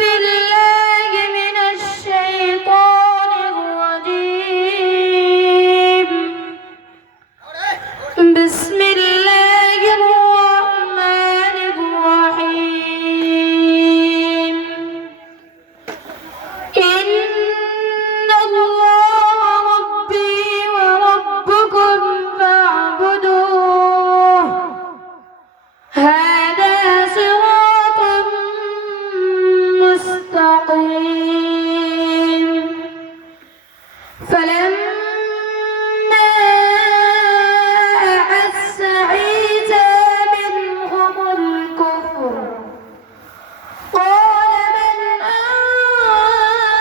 بالله من الشيطان الرجيم. بسم الله الرحمن الرحيم. إن الله ربي وربكم فاعبدوه هذا صراط مستقيم. فلما أحس عيسى منهم الكفر قال من أنصاري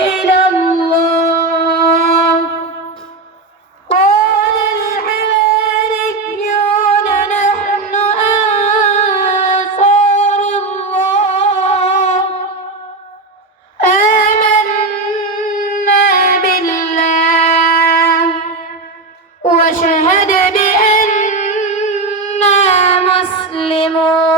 إلى الله قال الحواريون نحن أنصار الله آمنا بالله وشهد بأننا مسلمون.